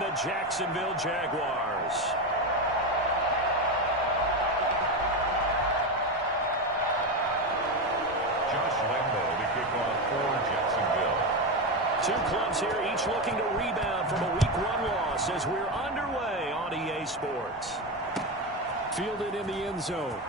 and the Jacksonville Jaguars. Josh Lambo to kick off for Jacksonville. Two clubs here, each looking to rebound from a Week 1 loss as we're underway on EA Sports. Fielded in the end zone.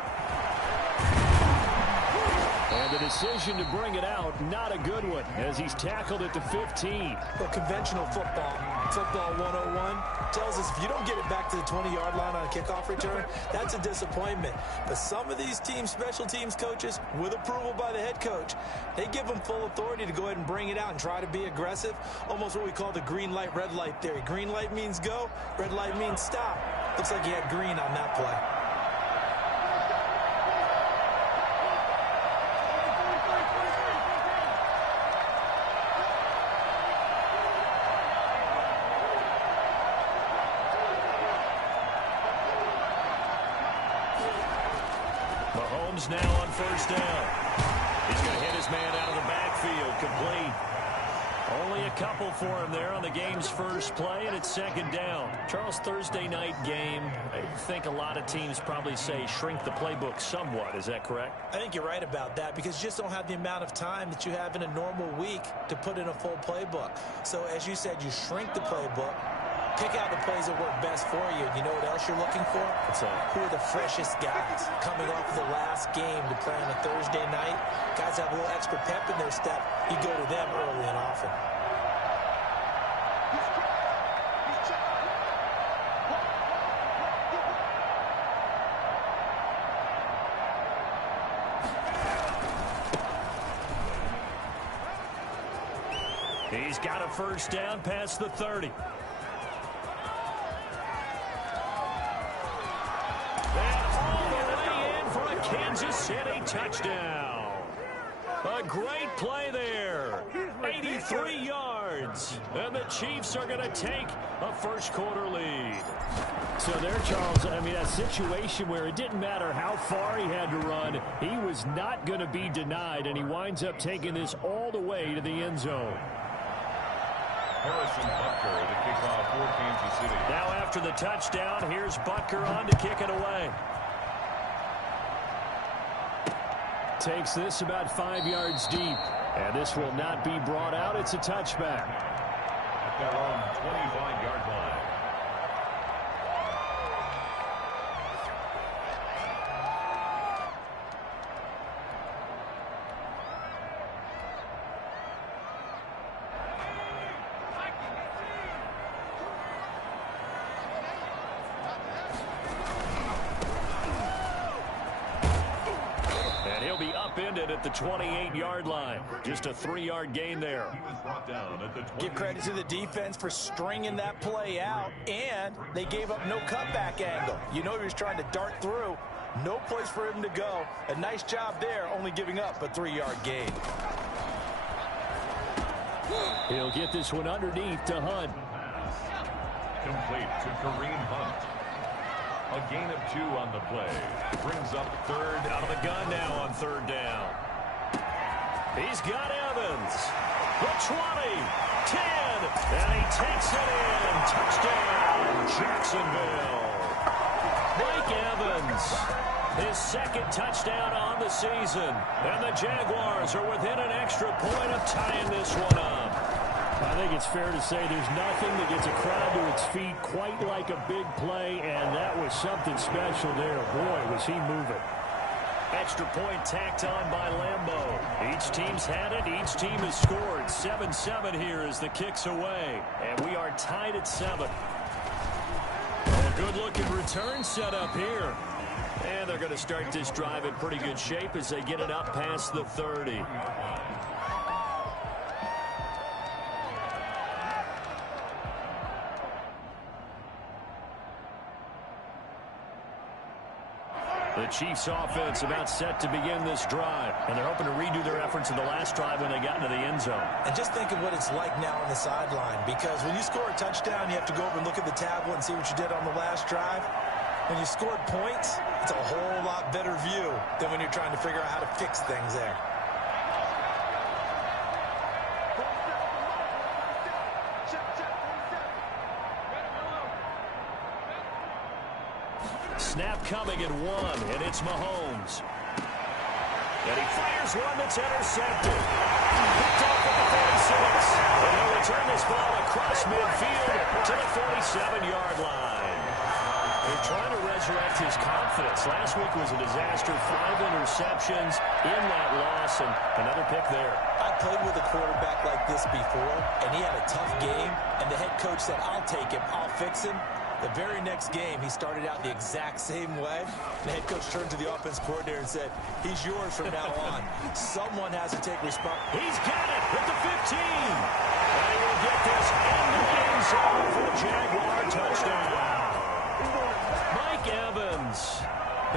And the decision to bring it out, not a good one, as he's tackled at the 15. Well, conventional football 101, tells us if you don't get it back to the 20-yard line on a kickoff return, that's a disappointment. But some of these teams, special teams coaches, with approval by the head coach, they give them full authority to go ahead and bring it out and try to be aggressive, almost what we call the green light, red light theory. Green light means go, red light means stop. Looks like he had green on that play. Now on first down. He's going to hit his man out of the backfield, complete. Only a couple for him there on the game's first play, and it's second down. Charles, Thursday night game, I think a lot of teams probably say shrink the playbook somewhat. Is that correct? I think you're right about that because you just don't have the amount of time that you have in a normal week to put in a full playbook. So as you said, you shrink the playbook. Pick out the plays that work best for you. You know what else you're looking for? Who are the freshest guys coming off of the last game to play on a Thursday night? Guys have a little extra pep in their step. You go to them early and often. He's got a first down past the 30. Kansas City touchdown. A great play there. 83 yards. And the Chiefs are going to take a first quarter lead. So there, Charles, I mean, a situation where it didn't matter how far he had to run. He was not going to be denied, and he winds up taking this all the way to the end zone. Harrison Butker to kick off for Kansas City. Now after the touchdown, here's Butker on to kick it away. Takes this about 5 yards deep. And this will not be brought out. It's a touchback. At their own 25-yard line. Upended at the 28-yard line. Just a 3-yard gain there. Give credit to the defense for stringing that play out, and they gave up no cutback angle. You know he was trying to dart through. No place for him to go. A nice job there, only giving up a 3-yard gain. He'll get this one underneath to Hunt. Complete to Kareem Hunt. A gain of 2 on the play. Brings up third. Out of the gun now on third down. He's got Evans. The 20, 10, and he takes it in. Touchdown, Jacksonville. Mike Evans, his second touchdown on the season. And the Jaguars are within an extra point of tying this one up. I think it's fair to say there's nothing that gets a crowd to its feet quite like a big play, and that was something special there. Boy, was he moving. Extra point tacked on by Lambo. Each team's had it. Each team has scored. 7-7 here as the kick's away, and we are tied at 7. A good-looking return set up here. And they're going to start this drive in pretty good shape as they get it up past the 30. The Chiefs offense about set to begin this drive. And they're hoping to redo their efforts in the last drive when they got into the end zone. And just think of what it's like now on the sideline. Because when you score a touchdown, you have to go over and look at the tablet and see what you did on the last drive. When you scored points, it's a whole lot better view than when you're trying to figure out how to fix things there. snap coming at 1, and it's Mahomes. And he fires one that's intercepted. Picked off at the 46. And he'll return this ball across midfield to the 47-yard line. They're trying to resurrect his confidence. Last week was a disaster. 5 interceptions in that loss, and another pick there. I played with a quarterback like this before, and he had a tough game, and the head coach said, I'll take him, I'll fix him. The very next game, he started out the exact same way. The head coach turned to the offense coordinator and said, he's yours from now on. Someone has to take responsibility. He's got it at the 15. And he will get this into the end zone for the Jaguar touchdown. Mike Evans,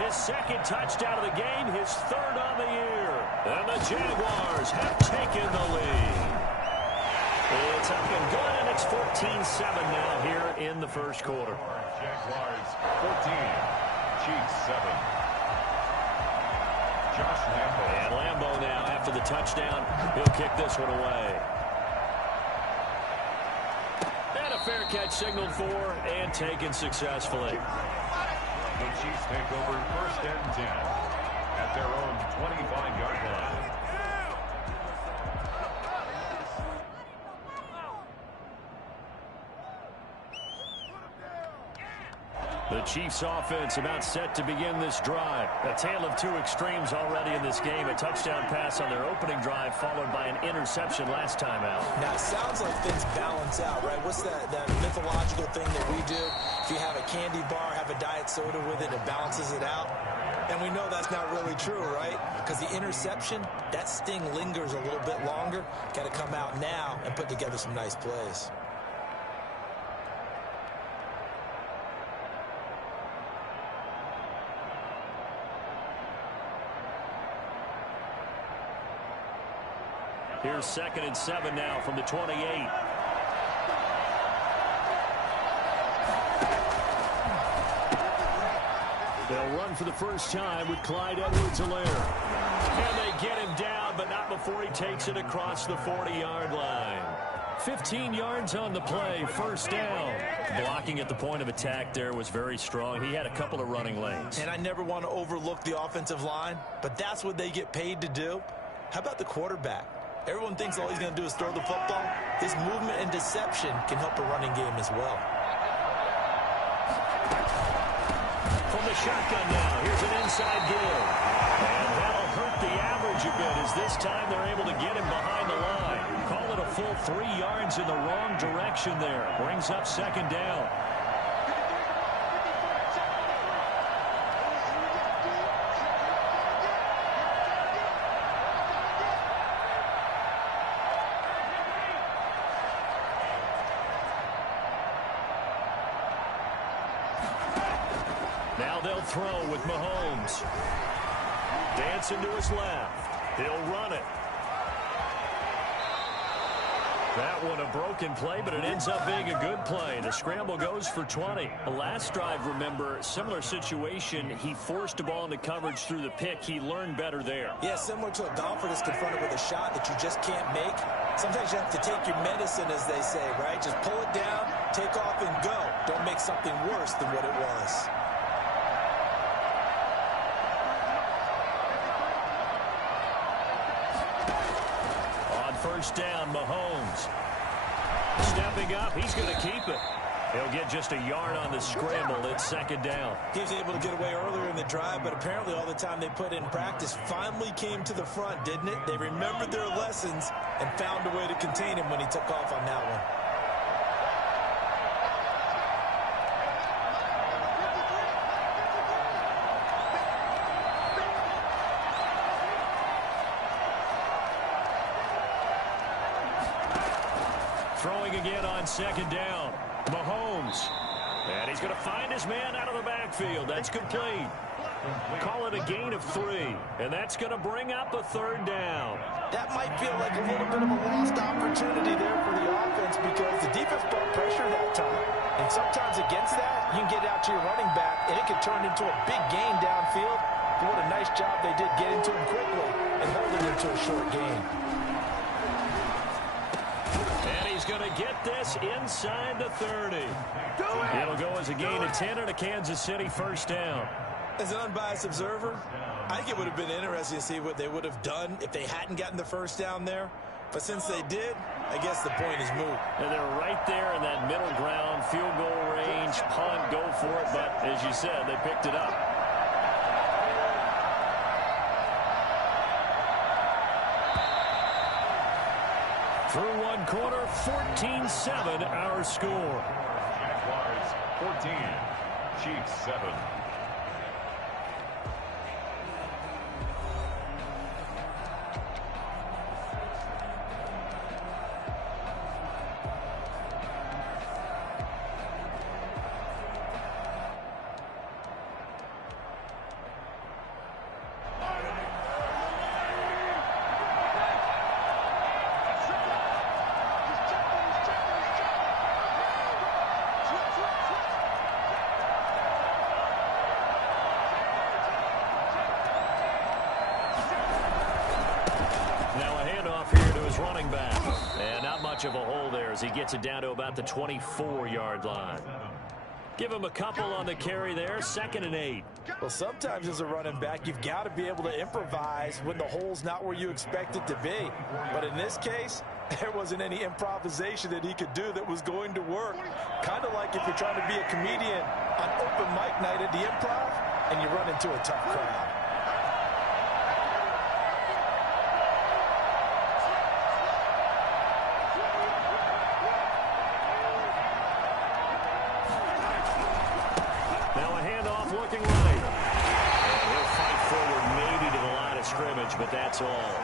his second touchdown of the game, his third on the year. And the Jaguars have taken the lead. It's up and good, and it's 14-7 now here in the first quarter. Jaguars 14, Chiefs 7. Josh Lambo. And Lambo now, after the touchdown, he'll kick this one away. And a fair catch signaled for and taken successfully. The Chiefs take over 1st and 10 at their own 25-yard line. The Chiefs offense about set to begin this drive. A tale of two extremes already in this game. A touchdown pass on their opening drive followed by an interception last time out. Now, it sounds like things balance out, right? What's that mythological thing that we do? If you have a candy bar, have a diet soda with it, it balances it out. And we know that's not really true, right? Because the interception, that sting lingers a little bit longer. Got to come out now and put together some nice plays. Here's 2nd and 7 now from the 28. They'll run for the first time with Clyde Edwards-Helaire. And they get him down, but not before he takes it across the 40-yard line. 15 yards on the play, first down. Blocking at the point of attack there was very strong. He had a couple of running lanes. And I never want to overlook the offensive line, but that's what they get paid to do. How about the quarterback? Everyone thinks all he's going to do is throw the football. His movement and deception can help a running game as well. From the shotgun now, here's an inside give. And that'll hurt the average a bit as this time they're able to get him behind the line. Call it a full 3 yards in the wrong direction there. Brings up 2nd down. Now they'll throw with Mahomes. Dancing to his left. He'll run it. That one a broken play, but it ends up being a good play. The scramble goes for 20. The last drive, remember, similar situation. He forced the ball into coverage through the pick. He learned better there. Yeah, similar to a golfer that's confronted with a shot that you just can't make. Sometimes you have to take your medicine, as they say, right? Just pull it down, take off, and go. Don't make something worse than what it was. First down, Mahomes. Stepping up, he's going to keep it. He'll get just a yard on the scramble. It's 2nd down. He was able to get away earlier in the drive, but apparently all the time they put in practice finally came to the front, didn't it? They remembered their lessons and found a way to contain him when he took off on that one. Throwing again on 2nd down. Mahomes. And he's going to find his man out of the backfield. That's complete. Call it a gain of 3. And that's going to bring up a 3rd down. That might feel like a little bit of a lost opportunity there for the offense because the defense brought pressure that time. And sometimes against that, you can get out to your running back, and it can turn into a big gain downfield. But what a nice job they did getting to him quickly and holding him to a short gain. He's going to get this inside the 30. It'll go as a gain of 10 and a Kansas City first down. As an unbiased observer, I think it would have been interesting to see what they would have done if they hadn't gotten the first down there. But since they did, I guess the point is moot. And they're right there in that middle ground, field goal range, punt, go for it. But as you said, they picked it up. Through one quarter, 14-7 our score. Jaguars 14, Chiefs 7. Of a hole there as he gets it down to about the 24-yard line. Give him a couple on the carry there. 2nd and 8. Well, sometimes as a running back, you've got to be able to improvise when the hole's not where you expect it to be. But in this case, there wasn't any improvisation that he could do that was going to work. Kind of like if you're trying to be a comedian on open mic night at the Improv and you run into a tough crowd. But that's all.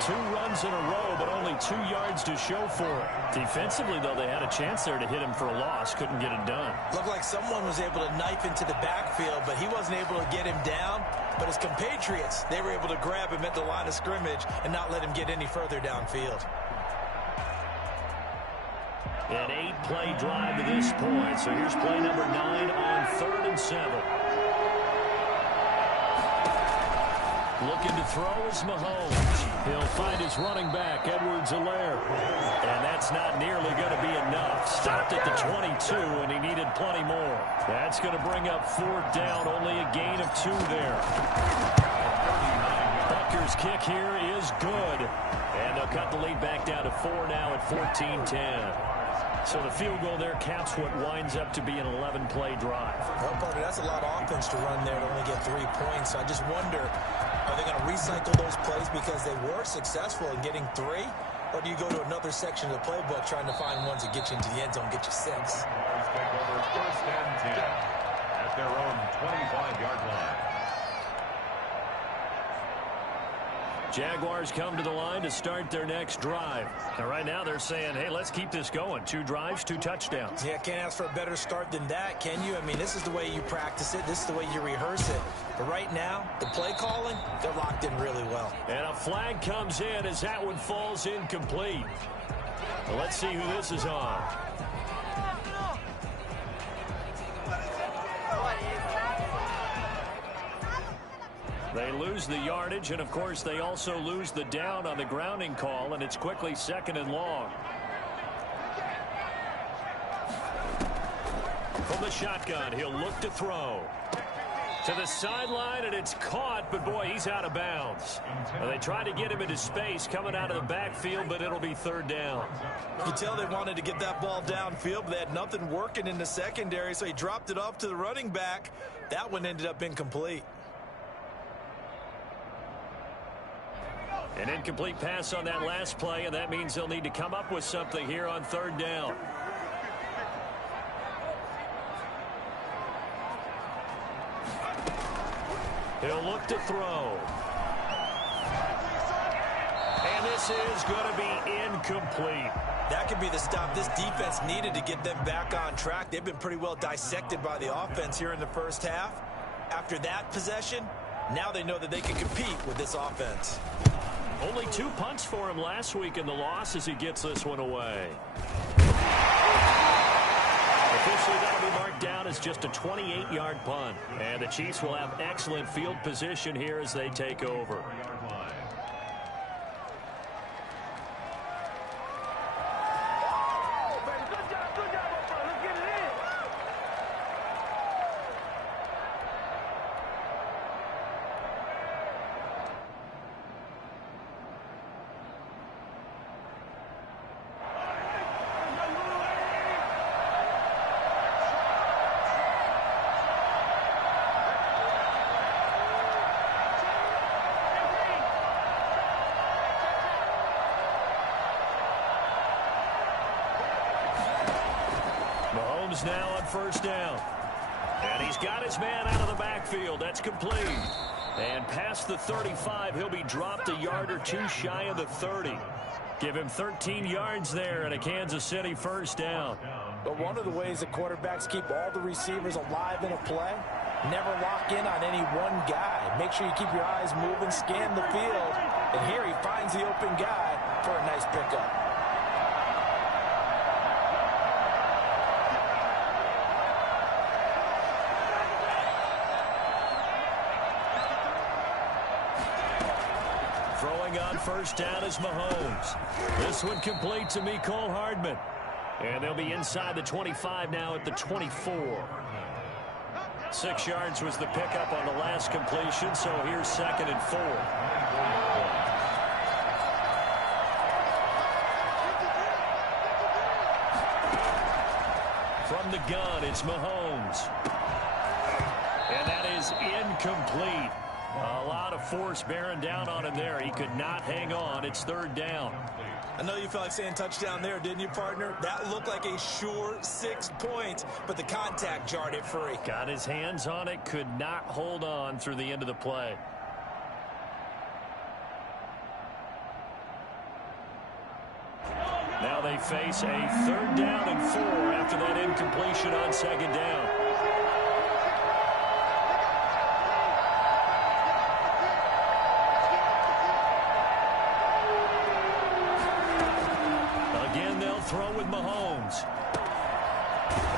2 runs in a row, but only 2 yards to show for it. Defensively, though, they had a chance there to hit him for a loss. Couldn't get it done. Looked like someone was able to knife into the backfield, but he wasn't able to get him down. But his compatriots, they were able to grab him at the line of scrimmage and not let him get any further downfield. An 8-play drive to this point. So here's play number 9 on 3rd and 7. Looking to throw is Mahomes. He'll find his running back, Edwards-Helaire. And that's not nearly going to be enough. Stopped at the 22, and he needed plenty more. That's going to bring up 4th down, only a gain of 2 there. Butker's kick here is good. And they'll cut the lead back down to 4 now at 14-10. So the field goal there caps what winds up to be an 11-play drive. Well, partner, that's a lot of offense to run there to only get 3 points. So I just wonder, are they going to recycle those plays because they were successful in getting 3? Or do you go to another section of the playbook trying to find ones that get you into the end zone, get you 6? Take over 1st and 10 at their own 25-yard line. Jaguars come to the line to start their next drive. And right now they're saying, hey, let's keep this going. 2 drives, 2 touchdowns. Yeah, can't ask for a better start than that, can you? I mean, this is the way you practice it. This is the way you rehearse it. But right now, the play calling, they're locked in really well. And a flag comes in as that one falls incomplete. Well, let's see who this is on. They lose the yardage, and, of course, they also lose the down on the grounding call, and it's quickly 2nd and long. From the shotgun, he'll look to throw. To the sideline, and it's caught, but, boy, he's out of bounds. Well, they tried to get him into space coming out of the backfield, but it'll be 3rd down. You can tell they wanted to get that ball downfield, but they had nothing working in the secondary, so he dropped it off to the running back. That one ended up incomplete. An incomplete pass on that last play, and that means they'll need to come up with something here on 3rd down. He'll look to throw. And this is going to be incomplete. That could be the stop this defense needed to get them back on track. They've been pretty well dissected by the offense here in the first half. After that possession, now they know that they can compete with this offense. Only 2 punts for him last week in the loss as he gets this one away. Officially, that'll be marked down as just a 28-yard punt. And the Chiefs will have excellent field position here as they take over. Mahomes now on first down. And he's got his man out of the backfield. That's complete. And past the 35, he'll be dropped a yard or two shy of the 30. Give him 13 yards there and a Kansas City first down. But one of the ways that quarterbacks keep all the receivers alive in a play, never lock in on any one guy. Make sure you keep your eyes moving, scan the field. And here he finds the open guy for a nice pickup. Throwing on first down is Mahomes. This one complete to Mecole Hardman. And they'll be inside the 25 now at the 24. 6 yards was the pickup on the last completion, so here's 2nd and 4. From the gun, it's Mahomes. And that is incomplete. A lot of force bearing down on him there. He could not hang on. It's 3rd down. I know you felt like saying touchdown there, didn't you, partner? That looked like a sure 6 points, but the contact jarred it free. Got his hands on it, could not hold on through the end of the play. Now they face a 3rd down and 4 after that incompletion on 2nd down. Throw with Mahomes.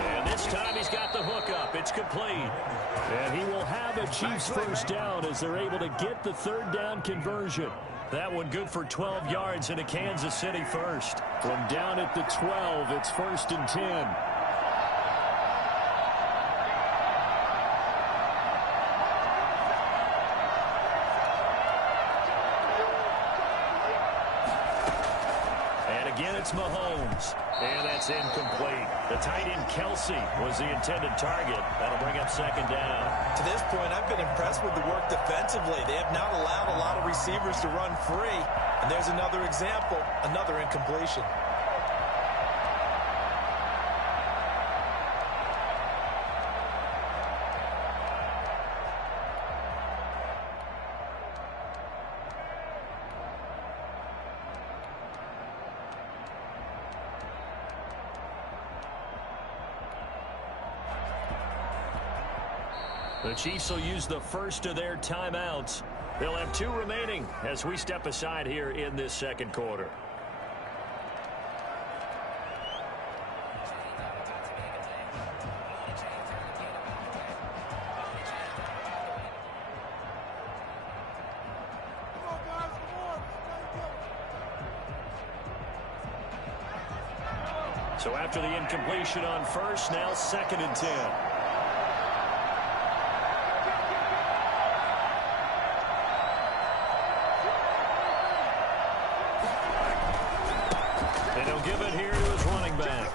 And this time he's got the hook up. It's complete. And he will have a Chiefs first down as they're able to get the 3rd down conversion. That one good for 12 yards and a Kansas City first. From down at the 12, it's 1st and 10. Again, it's Mahomes, and that's incomplete. The tight end, Kelsey, was the intended target. That'll bring up 2nd down. To this point, I've been impressed with the work defensively. They have not allowed a lot of receivers to run free. And there's another example, another incompletion. The Chiefs will use the first of their timeouts. They'll have 2 remaining as we step aside here in this 2nd quarter. So after the incompletion on first, now 2nd and 10. Give it here to his running back.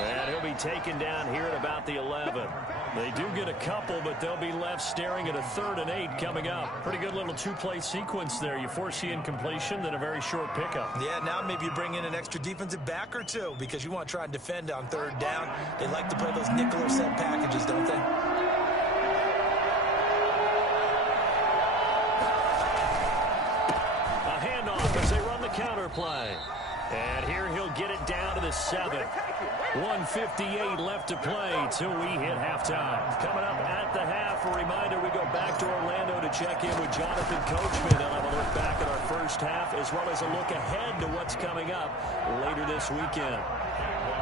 And he'll be taken down here at about the 11. They do get a couple, but they'll be left staring at a 3rd and 8 coming up. Pretty good little 2-play sequence there. You force the incompletion, then a very short pickup. Yeah, now maybe you bring in an extra defensive back or 2 because you want to try and defend on 3rd down. They like to play those nickel or set packages, don't they? A handoff as they run the counter play. And here he'll get it down to the 7. 1:58 left to play till we hit halftime. Coming up at the half, a reminder we go back to Orlando to check in with Jonathan Coachman. They'll have a look back at our first half as well as a look ahead to what's coming up later this weekend.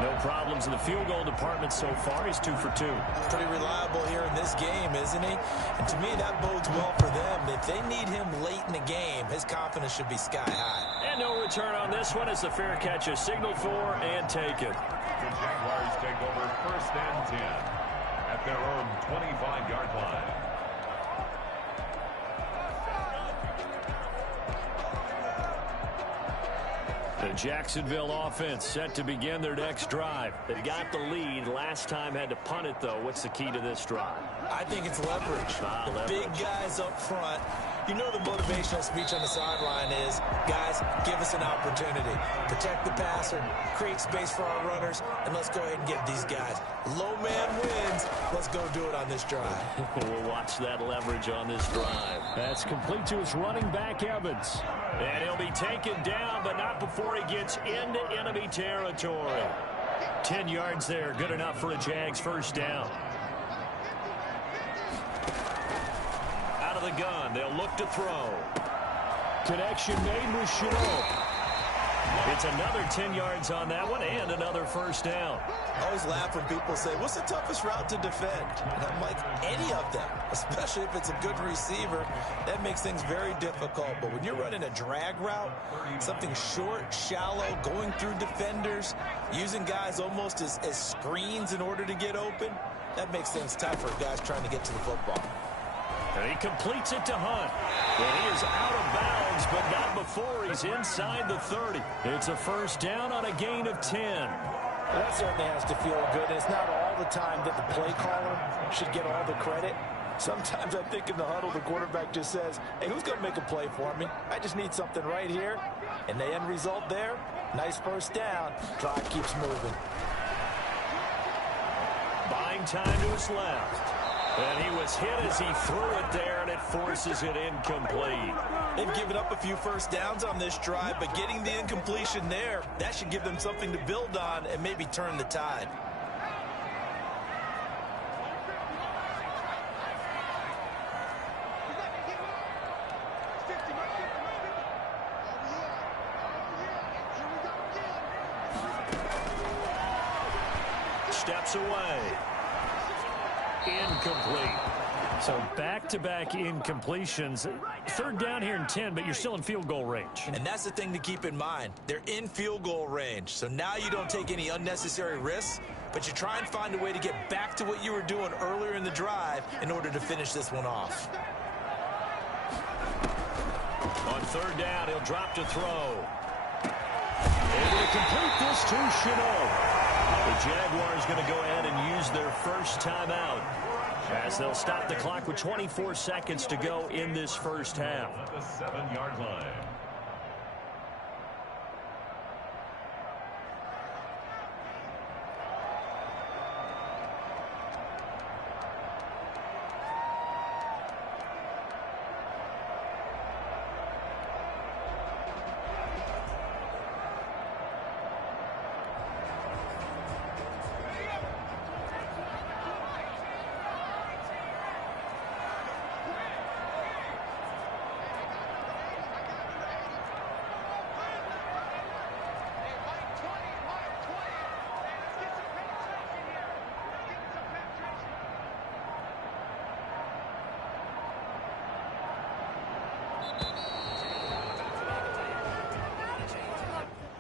No problems in the field goal department so far. He's 2 for 2. Pretty reliable here in this game, isn't he? And to me, that bodes well for them. If they need him late in the game, his confidence should be sky high. And no return on this one as the fair catch is signaled for and taken. The Jaguars take over 1st and 10 at their own 25-yard line. The Jacksonville offense set to begin their next drive. They got the lead. Last time had to punt it, though. What's the key to this drive? I think it's leverage. Leverage. Big guys up front. You know the motivational speech on the sideline is, guys, give us an opportunity. Protect the passer, create space for our runners, and let's go ahead and get these guys. Low man wins. Let's go do it on this drive. We'll watch that leverage on this drive. That's complete to his running back, Evans. And he'll be taken down, but not before he gets into enemy territory. 10 yards there, good enough for a Jags first down. Out of the gun, they'll look to throw. Connection made with Chenault. It's another 10 yards on that one and another first down. I always laugh when people say, what's the toughest route to defend? And I'm like, any of them, especially if it's a good receiver. That makes things very difficult. But when you're running a drag route, something short, shallow, going through defenders, using guys almost as screens in order to get open, that makes things tough for guys trying to get to the football. And he completes it to Hunt. Well, he is out of bounds, but not before he's inside the 30. It's a first down on a gain of 10. Well, that certainly has to feel good. And it's not all the time that the play caller should get all the credit. Sometimes I think in the huddle, the quarterback just says, hey, who's going to make a play for me? I just need something right here. And the end result there, nice first down. Drive keeps moving. Buying time to his left. And he was hit as he threw it there, and it forces it incomplete. They've given up a few first downs on this drive, but getting the incompletion there, that should give them something to build on and maybe turn the tide. Steps away. Incomplete. So back-to-back incompletions. Third down here in 10, but you're still in field goal range. And that's the thing to keep in mind. They're in field goal range. So now you don't take any unnecessary risks, but you try and find a way to get back to what you were doing earlier in the drive in order to finish this one off. On third down, he'll drop to throw. Able to complete this to Chenault. The Jaguars going to go ahead and use their first timeout as they'll stop the clock with 24 seconds to go in this first half. At the 7-yard line.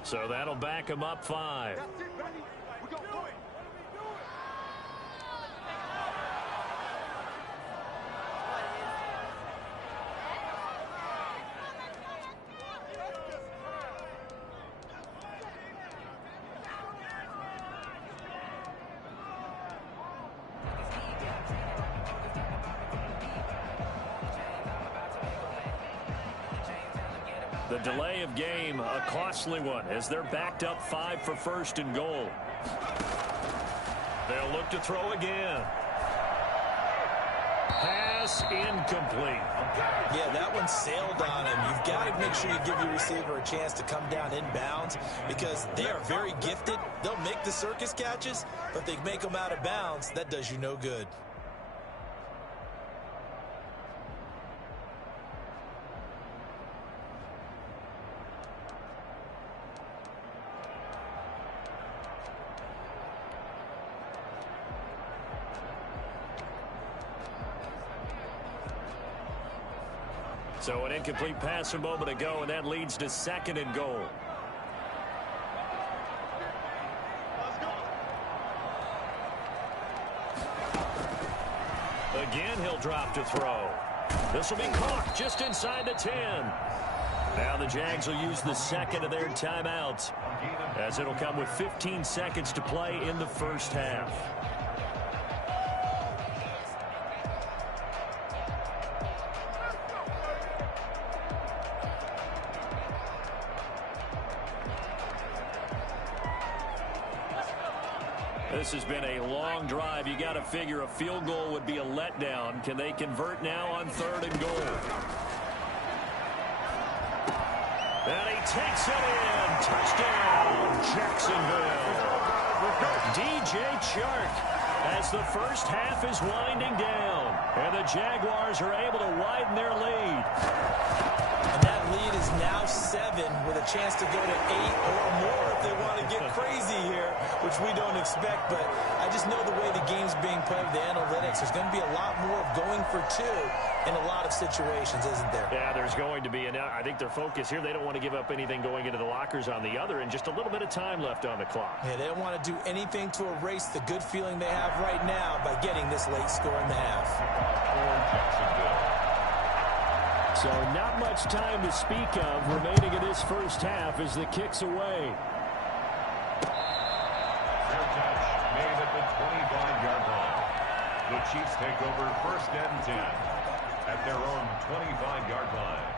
So that'll back him up 5. The delay of game, a costly one, as they're backed up 5 for first and goal. They'll look to throw again. Pass incomplete. Yeah, that one sailed on him. You've got to make sure you give your receiver a chance to come down inbounds because they are very gifted. They'll make the circus catches, but they make them out of bounds. That does you no good. So an incomplete pass a moment ago, and that leads to second and goal. Again, he'll drop to throw. This will be caught just inside the 10. Now the Jags will use the second of their timeouts, as it'll come with 15 seconds to play in the first half. This has been a long drive. You got to figure a field goal would be a letdown. Can they convert now on 3rd and goal? And he takes it in. Touchdown, Jacksonville. DJ Chark as the first half is winding down. And the Jaguars are able to widen their lead. And that lead is now 7 with a chance to go to 8 or more if they want to get crazy here, which we don't expect. But I just know the way the game's being played with the analytics, there's going to be a lot more of going for 2 in a lot of situations, isn't there? Yeah, there's going to be. And I think their focus here, they don't want to give up anything going into the lockers on the other, and just a little bit of time left on the clock. Yeah, they don't want to do anything to erase the good feeling they have right now by getting this late score in the half. So not much time to speak of remaining in this first half as the kick's away. Fair catch made at the 25-yard line. The Chiefs take over 1st and 10 at their own 25-yard line.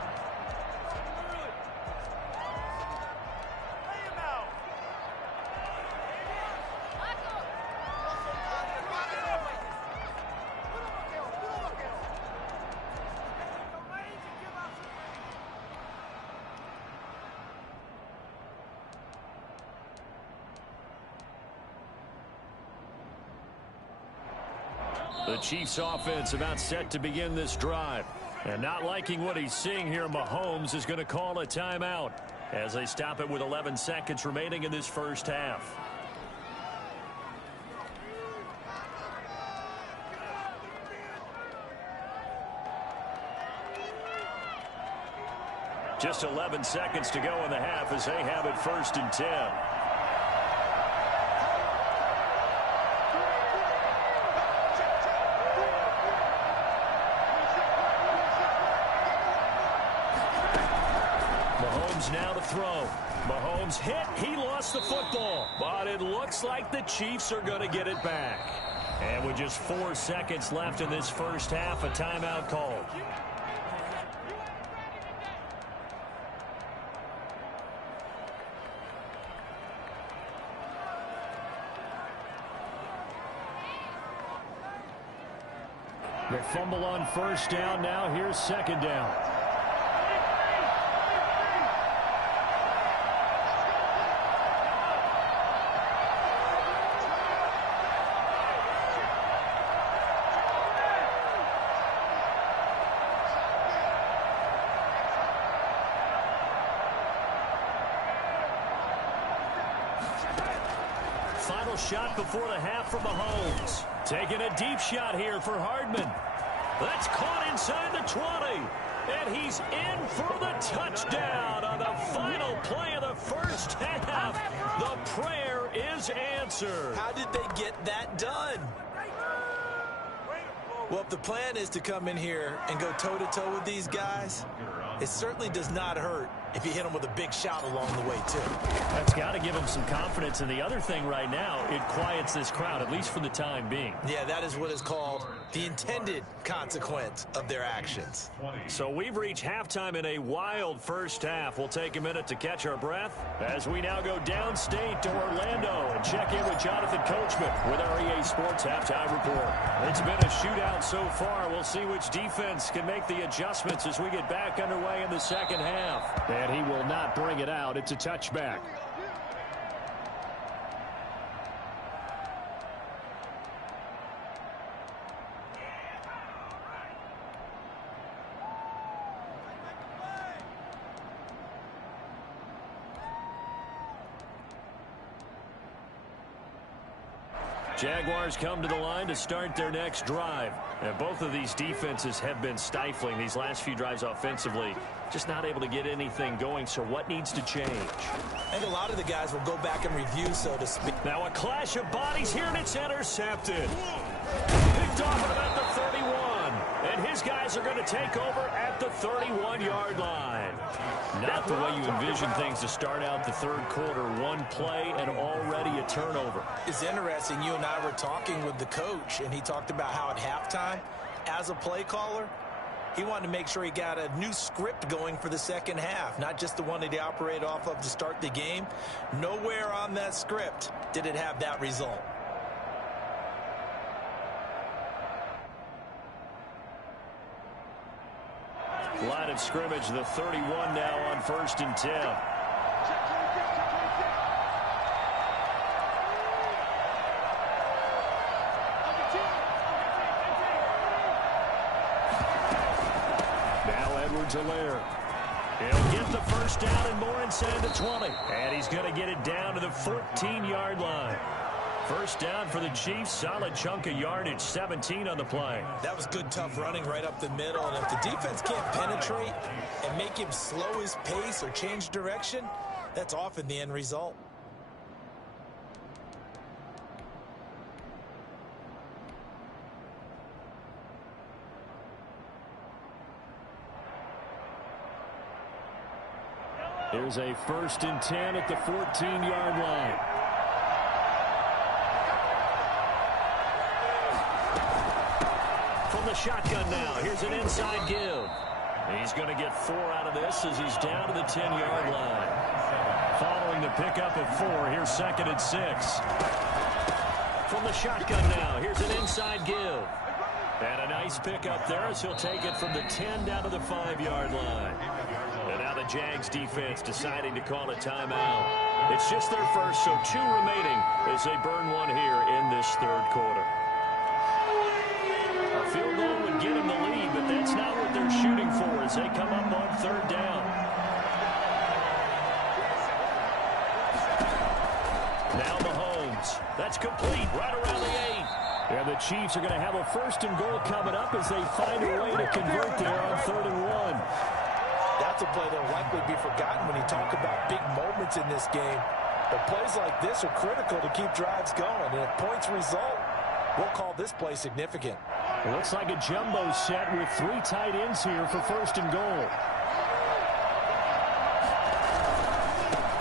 The Chiefs offense about set to begin this drive. And not liking what he's seeing here, Mahomes is going to call a timeout as they stop it with 11 seconds remaining in this first half. Just 11 seconds to go in the half as they have it 1st and 10. Now to throw. Mahomes hit. He lost the football. But it looks like the Chiefs are going to get it back. And with just 4 seconds left in this first half, a timeout called. They fumble on 1st down. Now here's 2nd down. Final shot before the half for Mahomes. Taking a deep shot here for Hardman. That's caught inside the 20. And he's in for the touchdown on the final play of the first half. The prayer is answered. How did they get that done? Well, if the plan is to come in here and go toe-to-toe with these guys, it certainly does not hurt if you hit them with a big shout along the way, too. That's got to give them some confidence. And the other thing right now, it quiets this crowd, at least for the time being. Yeah, that is what is called the intended consequence of their actions. So we've reached halftime in a wild first half. We'll take a minute to catch our breath as we now go downstate to Orlando and check in with Jonathan Coachman with our EA Sports Halftime Report. It's been a shootout so far. We'll see which defense can make the adjustments as we get back underway in the second half. And he will not bring it out. It's a touchback. Jaguars come to the line to start their next drive. And both of these defenses have been stifling these last few drives offensively. Just not able to get anything going, so what needs to change? I think a lot of the guys will go back and review, so to speak. Now a clash of bodies here, and it's intercepted. Picked off at about the 31. And his guys are going to take over at the 31-yard line. Not the way you envision things to start out the third quarter. One play and already a turnover. It's interesting. You and I were talking with the coach, and he talked about how at halftime, as a play caller, he wanted to make sure he got a new script going for the second half, not just the one that he operated off of to start the game. Nowhere on that script did it have that result. Line of scrimmage, the 31 now on 1st and 10. Now Edwards-Helaire. He'll get the first down and more inside the 20. And he's going to get it down to the 14-yard line. First down for the Chiefs. Solid chunk of yardage. 17 on the play. That was good, tough running right up the middle. And if the defense can't penetrate and make him slow his pace or change direction, that's often the end result. Here's a 1st and 10 at the 14-yard line. From the shotgun now, here's an inside give. He's going to get 4 out of this as he's down to the 10-yard line. Following the pickup of 4, here's 2nd and 6. From the shotgun now, here's an inside give. And a nice pickup there as he'll take it from the 10 down to the 5-yard line. And now the Jags defense deciding to call a timeout. It's just their first, so 2 remaining as they burn 1 here in this 3rd quarter. A field goal would get them the lead, but that's not what they're shooting for as they come up on 3rd down. Now Mahomes. That's complete right around the 8. And the Chiefs are going to have a 1st and goal coming up as they find a way to convert there on 3rd and 1. That's a play that will likely be forgotten when you talk about big moments in this game. But plays like this are critical to keep drives going. And if points result, we'll call this play significant. It looks like a jumbo set with 3 tight ends here for 1st and goal.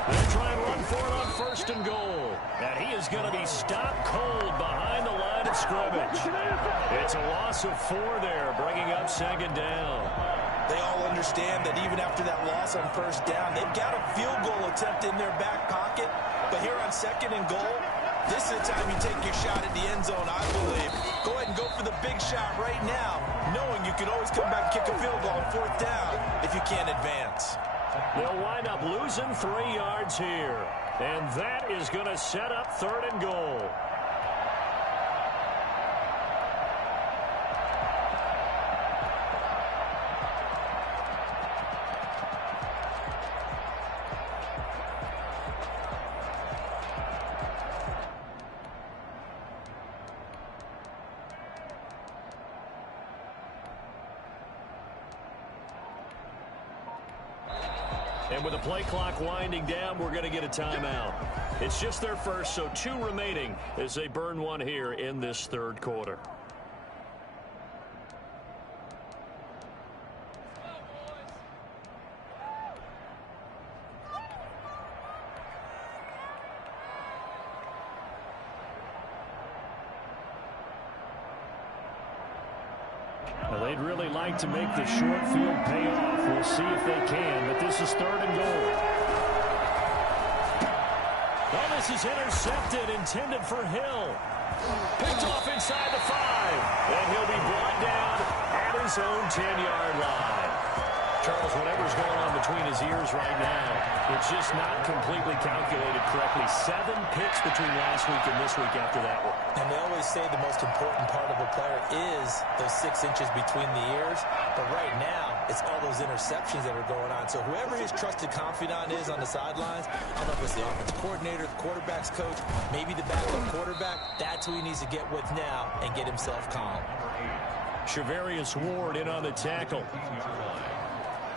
They'll try and run for it on 1st and goal. And he is going to be stopped cold behind the line of scrimmage. It's a loss of 4 there, bringing up 2nd down. They all understand that even after that loss on 1st down, they've got a field goal attempt in their back pocket. But here on 2nd and goal, this is the time you take your shot at the end zone, I believe. Go ahead and go for the big shot right now, knowing you can always come back and kick a field goal on 4th down if you can't advance. They'll wind up losing 3 yards here. And that is going to set up 3rd and goal. And with the play clock winding down, we're going to get a timeout. It's just their first, so 2 remaining as they burn 1 here in this 3rd quarter. Well, they'd really like to make the short field pay off. We'll see if they can, but this is 3rd and goal. Oh, this is intercepted, intended for Hill. Picked off inside the 5, and he'll be brought down at his own 10-yard line. Charles, whatever's going on between his ears right now, it's just not completely calculated correctly. 7 picks between last week and this week after that one. And they always say the most important part of a player is those 6 inches between the ears. But right now, it's all those interceptions that are going on. So whoever his trusted confidant is on the sidelines, I don't know if it's the offensive coordinator, the quarterback's coach, maybe the backup quarterback, that's who he needs to get with now and get himself calm. Shavarius Ward in on the tackle.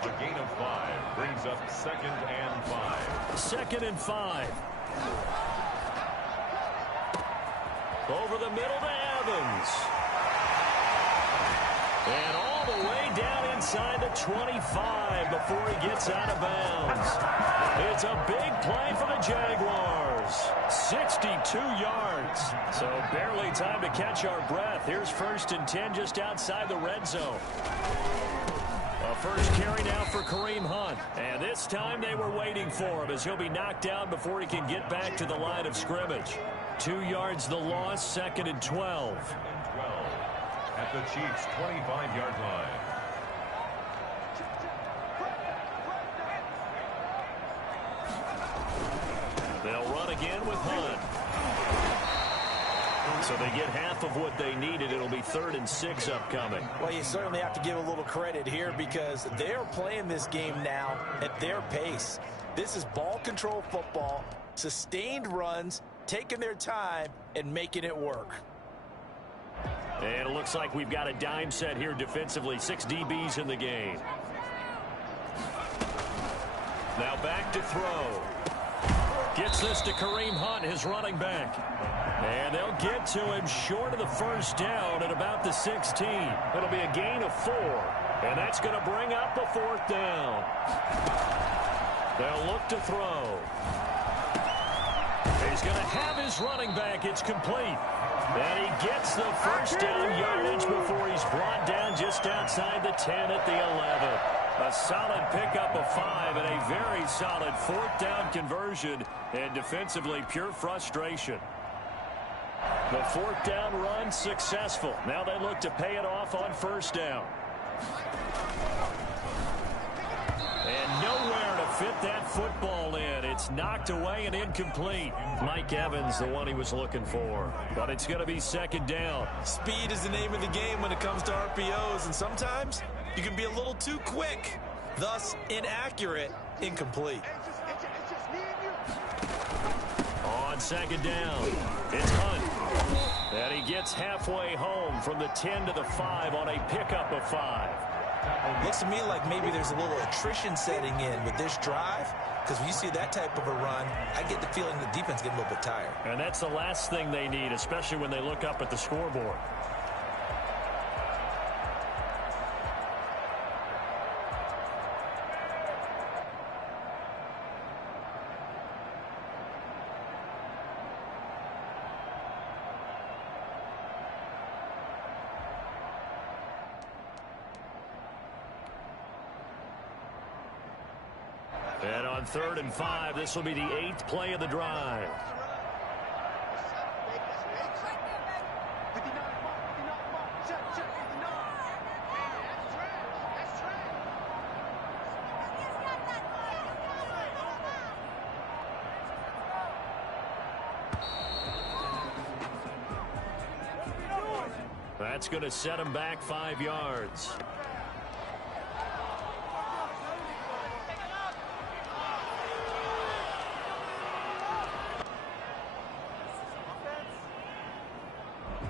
A gain of 5 brings up 2nd and 5. 2nd and 5. Over the middle to Evans. And all the way down inside the 25 before he gets out of bounds. It's a big play for the Jaguars. 62 yards. So barely time to catch our breath. Here's 1st and 10 just outside the red zone. A first carry now for Kareem Hunt. And this time they were waiting for him as he'll be knocked down before he can get back to the line of scrimmage. 2 yards the loss, 2nd and 12. At the Chiefs' 25-yard line. They'll run again with Hunt. So they get half of what they needed. It'll be 3rd and 6 upcoming. Well, you certainly have to give a little credit here because they're playing this game now at their pace. This is ball control football, sustained runs, taking their time, and making it work. And it looks like we've got a dime set here defensively. 6 DBs in the game. Now back to throw. Gets this to Kareem Hunt, his running back. And they'll get to him short of the first down at about the 16. It'll be a gain of 4. And that's going to bring up a 4th down. They'll look to throw. He's going to have his running back. It's complete. And he gets the first down yardage before he's brought down just outside the 10 at the 11. A solid pickup of 5 and a very solid 4th down conversion. And defensively, pure frustration. The 4th down run successful. Now they look to pay it off on 1st down. And nowhere to fit that football in. It's knocked away and incomplete. Mike Evans, the one he was looking for. But it's going to be 2nd down. Speed is the name of the game when it comes to RPOs, and sometimes you can be a little too quick. Thus, inaccurate, incomplete. On 2nd down, it's Hunt. And he gets halfway home from the 10 to the 5 on a pickup of 5. Looks to me like maybe there's a little attrition setting in with this drive, because when you see that type of a run, I get the feeling the defense getting a little bit tired. And that's the last thing they need, especially when they look up at the scoreboard. And on 3rd and 5, this will be the 8th play of the drive. That's going to set him back 5 yards.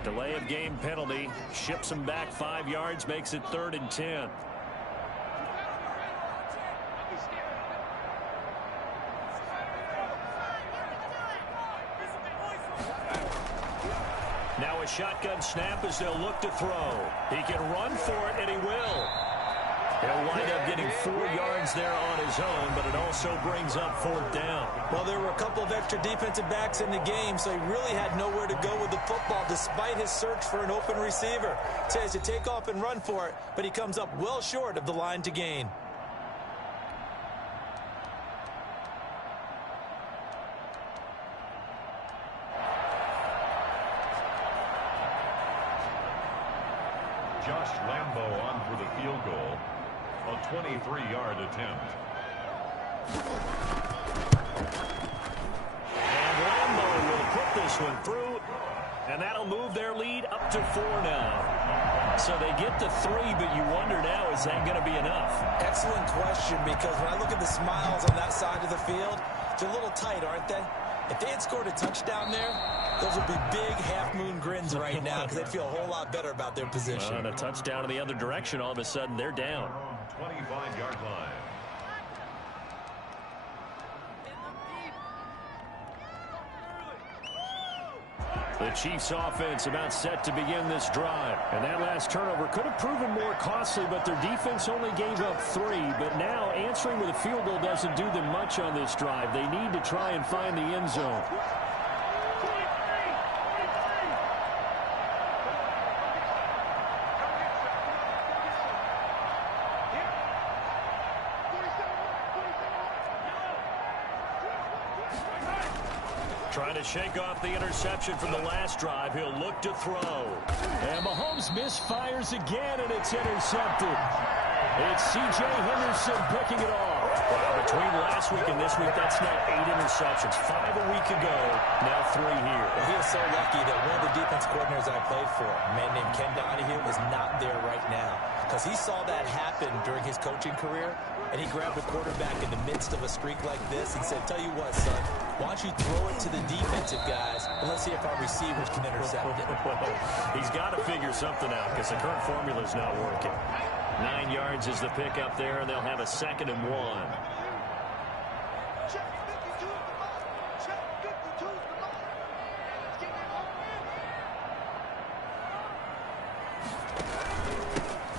Delay of game penalty ships him back 5 yards, makes it 3rd and 10. Now a shotgun snap as they'll look to throw. He can run for it, and he will. He'll wind up getting 4 yards there on his own, but it also brings up 4th down. Well, there were a couple of extra defensive backs in the game, so he really had nowhere to go with the football despite his search for an open receiver. Says to take off and run for it, but he comes up well short of the line to gain. Josh Lambo on for the field goal. A 23-yard attempt. And Lambo will put this one through, and that'll move their lead up to 4 now. So they get to 3, but you wonder now, is that going to be enough? Excellent question, because when I look at the smiles on that side of the field, they're a little tight, aren't they? If they had scored a touchdown there, those would be big half-moon grins right now because they'd feel a whole lot better about their position. And a touchdown in the other direction, all of a sudden they're down. 25-yard line. The Chiefs offense about set to begin this drive. And that last turnover could have proven more costly, but their defense only gave up 3. But now answering with a field goal doesn't do them much on this drive. They need to try and find the end zone. Trying to shake off the interception from the last drive. He'll look to throw. And Mahomes misfires again, and it's intercepted. It's C.J. Henderson picking it off. Well, between last week and this week, that's now 8 interceptions. 5 a week ago, now 3 here. Well, he is so lucky that one of the defense coordinators I played for, a man named Ken Donahue, is not there right now. Because he saw that happen during his coaching career, and he grabbed a quarterback in the midst of a streak like this and said, tell you what, son, why don't you throw it to the defensive guys, and let's see if our receivers can intercept it. He's got to figure something out because the current formula is not working. 9 yards is the pickup there, and they'll have a 2nd and 1.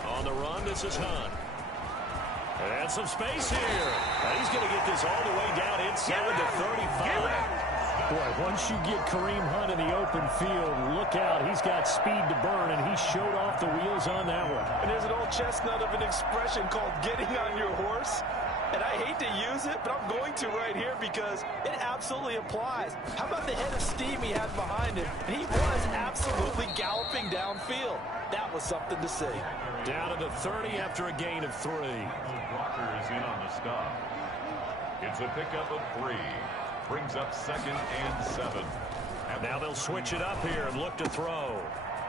On the run, this is Hunt. And some space here. And he's going to get this all the way down inside the 35. Boy, once you get Kareem Hunt in the open field, look out. He's got speed to burn, and he showed off the wheels on that one. And there's an old chestnut of an expression called getting on your horse. And I hate to use it, but I'm going to right here because it absolutely applies. How about the head of steam he had behind him? And he was absolutely galloping downfield. That was something to see. Down to the 30 after a gain of 3. Blocker is in on the stop. It's a pickup of 3. Brings up 2nd and 7. Now they'll switch it up here and look to throw.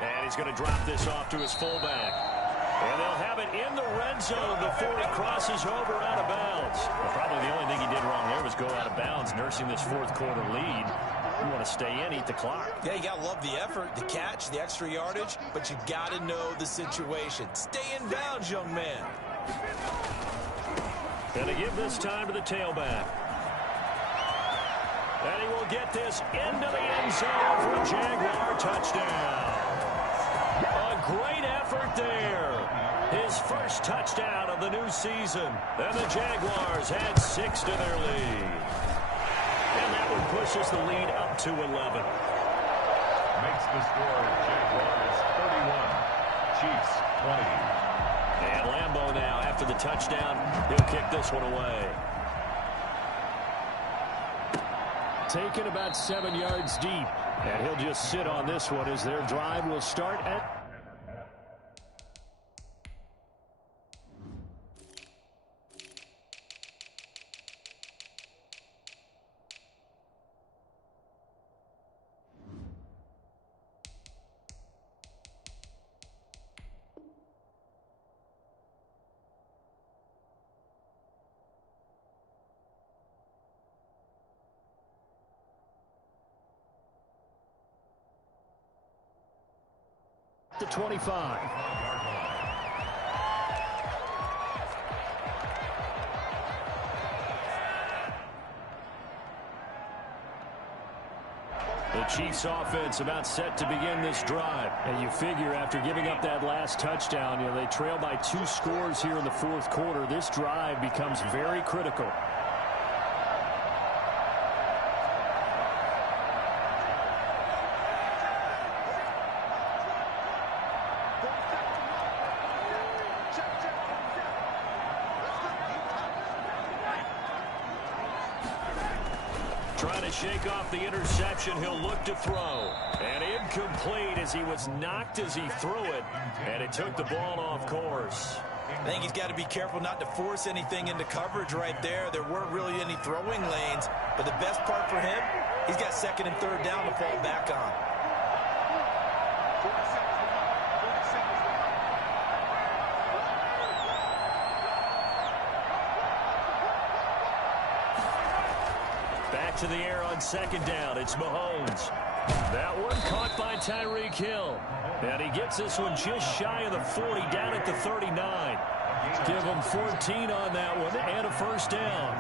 And he's going to drop this off to his fullback. And they'll have it in the red zone before he crosses over out of bounds. Well, probably the only thing he did wrong there was go out of bounds, nursing this 4th quarter lead. You want to stay in, eat the clock. Yeah, you got to love the effort, the catch, the extra yardage, but you got to know the situation. Stay in bounds, young man. Going to give this time to the tailback. And he will get this into the end zone for a Jaguar touchdown. A great effort there. His first touchdown of the new season. And the Jaguars add 6 to their lead. And that one pushes the lead up to 11. Makes the score Jaguars 31, Chiefs 20. And Lambeau now, after the touchdown, he'll kick this one away. Taken about 7 yards deep. And he'll just sit on this one as their drive will start at... the 25. The Chiefs offense about set to begin this drive. And you figure after giving up that last touchdown, they trail by 2 scores here in the 4th quarter. This drive becomes very critical. Trying to shake off the interception, he'll look to throw. And incomplete as he was knocked as he threw it. And it took the ball off course. I think he's got to be careful not to force anything into coverage right there. There weren't really any throwing lanes. But the best part for him, he's got 2nd and 3rd down to fall back on. Back to the air on 2nd down. It's Mahomes. That one caught by Tyreek Hill. And he gets this one just shy of the 40, down at the 39. Give him 14 on that one and a 1st down.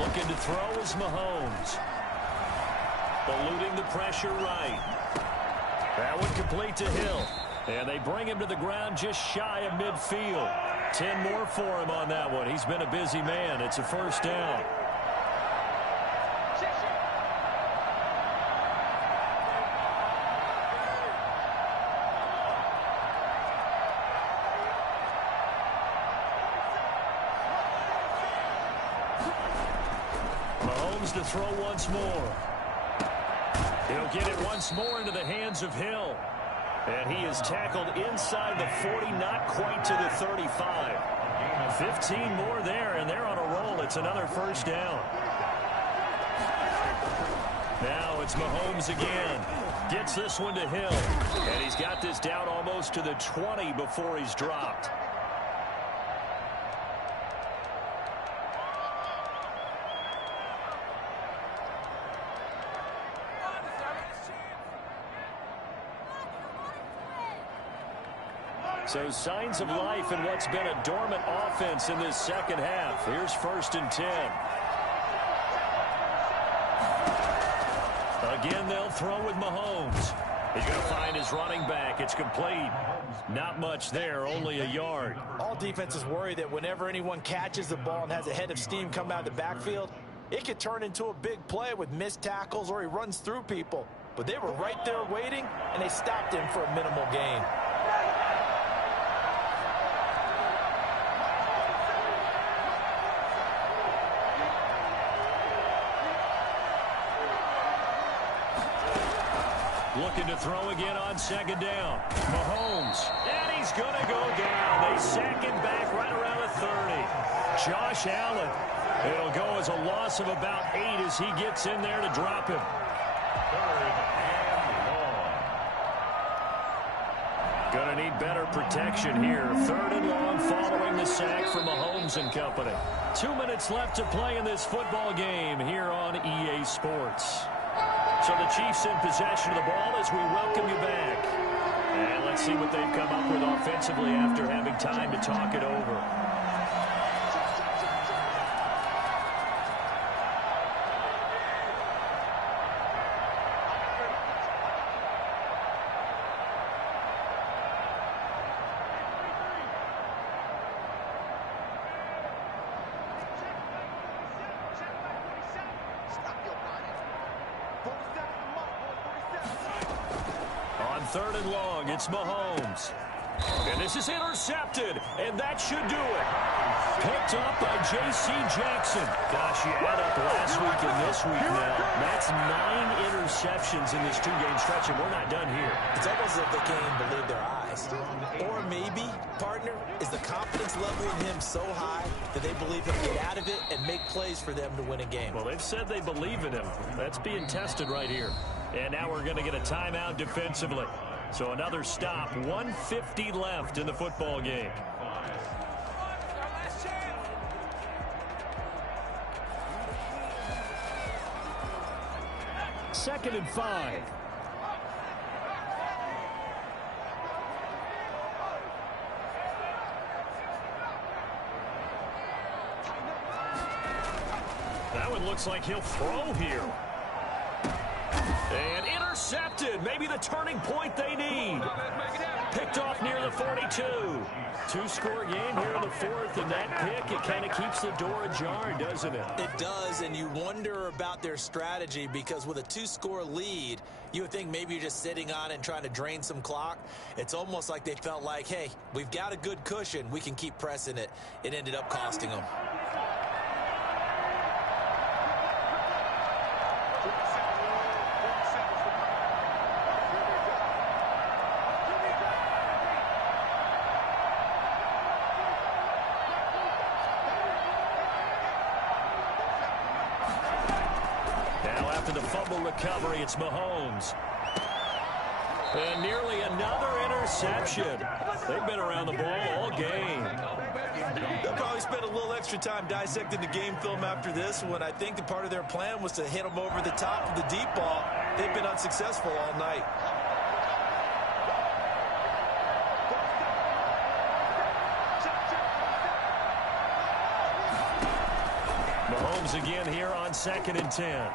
Looking to throw is Mahomes. Eluding the pressure right. That one complete to Hill. And they bring him to the ground just shy of midfield. 10 more for him on that one. He's been a busy man. It's a 1st down. Mahomes to throw once more. He'll get it once more into the hands of Hill. And he is tackled inside the 40, not quite to the 35. 15 more there, and they're on a roll. It's another first down. Now it's Mahomes again. Gets this one to Hill. And he's got this down almost to the 20 before he's dropped. So signs of life in what's been a dormant offense in this second half. Here's 1st and 10. Again, they'll throw with Mahomes. He's going to find his running back. It's complete. Not much there, only a yard. All defenses worry that whenever anyone catches the ball and has a head of steam come out of the backfield, it could turn into a big play with missed tackles or he runs through people. But they were right there waiting, and they stopped him for a minimal gain. Looking to throw again on 2nd down. Mahomes. And he's going to go down. They sack him back right around the 30. Josh Allen. It'll go as a loss of about 8 as he gets in there to drop him. 3rd and long. Going to need better protection here. 3rd and long following the sack for Mahomes and company. 2 minutes left to play in this football game here on EA Sports. So the Chiefs in possession of the ball as we welcome you back. And let's see what they've come up with offensively after having time to talk it over. On 3rd and long, it's Mahomes. And this is intercepted, and that should do it. Picked up by J.C. Jackson. Gosh, you add up last week and this week now. That's 9 interceptions in this 2-game stretch, and we're not done here. It's almost as if they can't even believe their eyes. Or maybe, partner, is the confidence level in him so high that they believe he'll get out of it and make plays for them to win a game. Well, they've said they believe in him. That's being tested right here. And now we're going to get a timeout defensively. So another stop, 1:50 left in the football game. Second and 5. That one looks like he'll throw here. And intercepted. Maybe the turning point they need. Picked off near the 42. 2-score game here in the 4th, and that pick, it kind of keeps the door ajar, doesn't it? It does, and you wonder about their strategy because with a 2-score lead, you would think maybe you're just sitting on it and trying to drain some clock. It's almost like they felt like, hey, we've got a good cushion. We can keep pressing it. It ended up costing them. After the fumble recovery, it's Mahomes. And nearly another interception. They've been around the ball all game. They'll probably spend a little extra time dissecting the game film after this one. I think the part of their plan was to hit them over the top of the deep ball. They've been unsuccessful all night. Mahomes again here on 2nd and 10.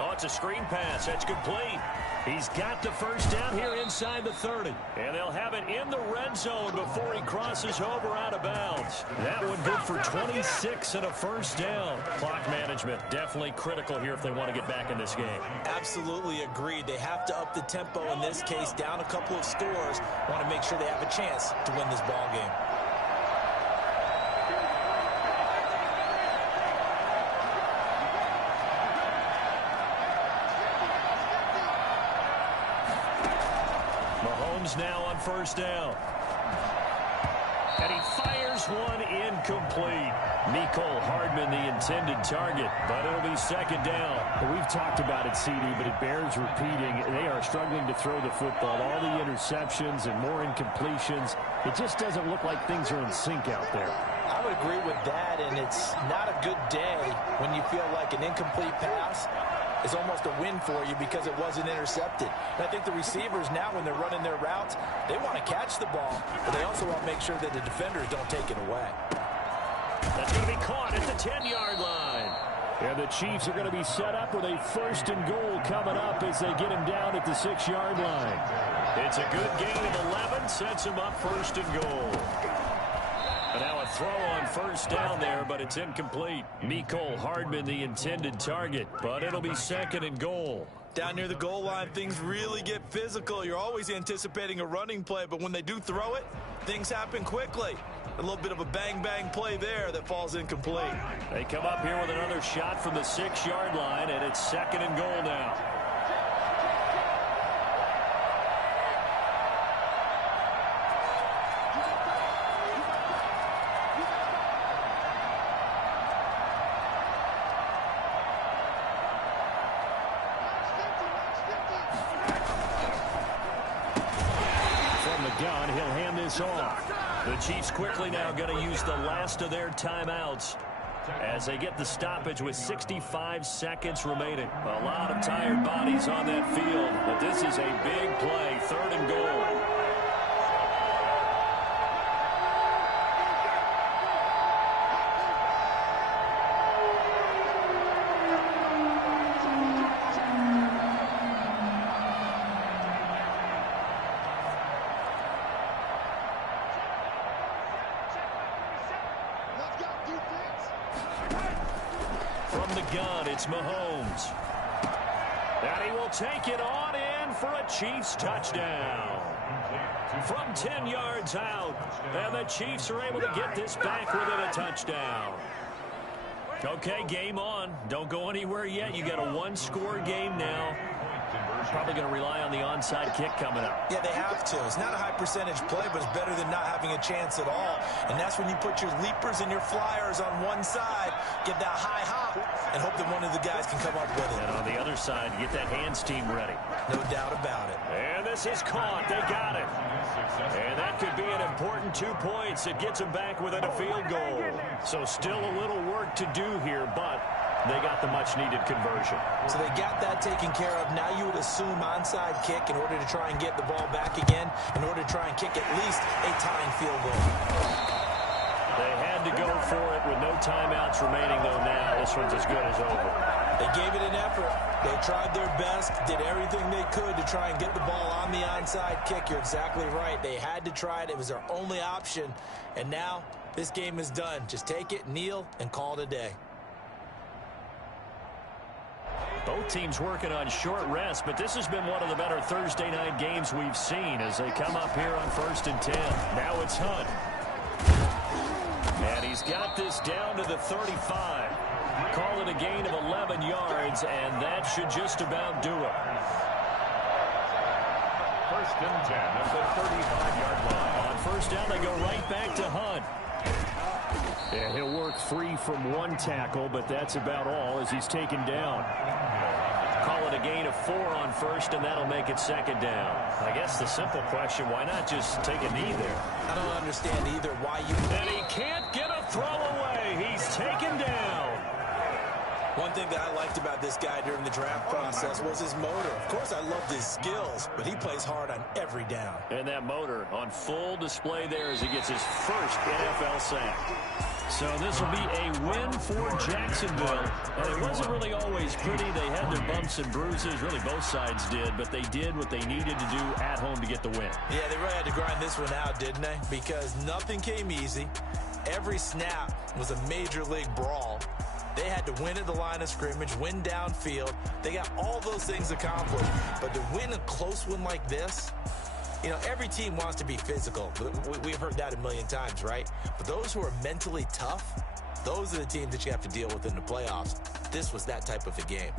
Oh, it's a screen pass. That's complete. He's got the first down here inside the 30. And they'll have it in the red zone before he crosses over out of bounds. That one good for 26 and a first down. Clock management definitely critical here if they want to get back in this game. Absolutely agreed. They have to up the tempo in this case, down a couple of scores. Want to make sure they have a chance to win this ball game. Mahomes now on first down. And he fires one incomplete. Mecole Hardman, the intended target, but it'll be second down. Well, we've talked about it, CD, but it bears repeating. They are struggling to throw the football. All the interceptions and more incompletions. It just doesn't look like things are in sync out there. I would agree with that, and it's not a good day when you feel like an incomplete pass is almost a win for you because it wasn't intercepted. And I think the receivers now, when they're running their routes, they want to catch the ball, but they also want to make sure that the defenders don't take it away. That's going to be caught at the 10-yard line. And the Chiefs are going to be set up with a first and goal coming up as they get him down at the 6-yard line. It's a good gain of 11, sets him up first and goal. And now a throw on first down there, but it's incomplete. Mecole Hardman, the intended target, but it'll be second and goal. Down near the goal line, things really get physical. You're always anticipating a running play, but when they do throw it, things happen quickly. A little bit of a bang-bang play there that falls incomplete. They come up here with another shot from the 6-yard line, and it's second and goal now. Gun, he'll hand this off. The Chiefs quickly now going to use the last of their timeouts as they get the stoppage with 65 seconds remaining. A lot of tired bodies on that field, but this is a big play, third and goal. It's Mahomes. And he will take it on in for a Chiefs touchdown. From 10 yards out. And the Chiefs are able to get this back within a touchdown. Okay, game on. Don't go anywhere yet. You got a one-score game now. Probably going to rely on the onside kick coming up. Yeah, they have to. It's not a high percentage play, but it's better than not having a chance at all. And that's when you put your leapers and your flyers on one side, get that high hop, and hope that one of the guys can come up with it. And on the other side, get that hands team ready. No doubt about it. And this is caught. They got it. And that could be an important 2 points. It gets them back within a field goal. So still a little work to do here, but they got the much-needed conversion. So they got that taken care of. Now you would assume onside kick in order to try and get the ball back again, in order to try and kick at least a tying field goal. They had to go for it with no timeouts remaining, though now. This one's as good as over. They gave it an effort. They tried their best, did everything they could to try and get the ball on the onside kick. You're exactly right. They had to try it. It was their only option. And now this game is done. Just take it, kneel, and call it a day. Both teams working on short rest, but this has been one of the better Thursday night games we've seen as they come up here on 1st and 10. Now it's Hunt. And he's got this down to the 35. Call it a gain of 11 yards, and that should just about do it. 1st and 10 at the 35-yard line. On first down, they go right back to Hunt. And he'll work free from one tackle, but that's about all as he's taken down. Call it a gain of 4 on first, and that'll make it second down. I guess the simple question, why not just take a knee there? I don't understand either why you... And he can't get a throw away. He's taken down. One thing that I liked about this guy during the draft process was his motor. Of course, I loved his skills, but he plays hard on every down. And that motor on full display there as he gets his first NFL sack. So this will be a win for Jacksonville. And it wasn't really always pretty. They had their bumps and bruises. Really, both sides did. But they did what they needed to do at home to get the win. Yeah, they really had to grind this one out, didn't they? Because nothing came easy. Every snap was a major league brawl. They had to win at the line of scrimmage, win downfield. They got all those things accomplished. But to win a close one like this, you know, every team wants to be physical. We've heard that a million times, right? But those who are mentally tough, those are the teams that you have to deal with in the playoffs. This was that type of a game.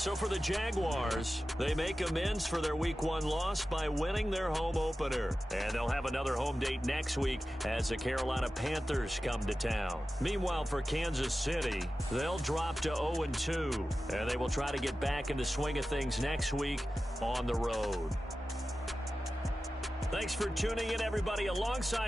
So for the Jaguars, they make amends for their Week 1 loss by winning their home opener. And they'll have another home date next week as the Carolina Panthers come to town. Meanwhile, for Kansas City, they'll drop to 0-2. And they will try to get back in the swing of things next week on the road. Thanks for tuning in, everybody. Alongside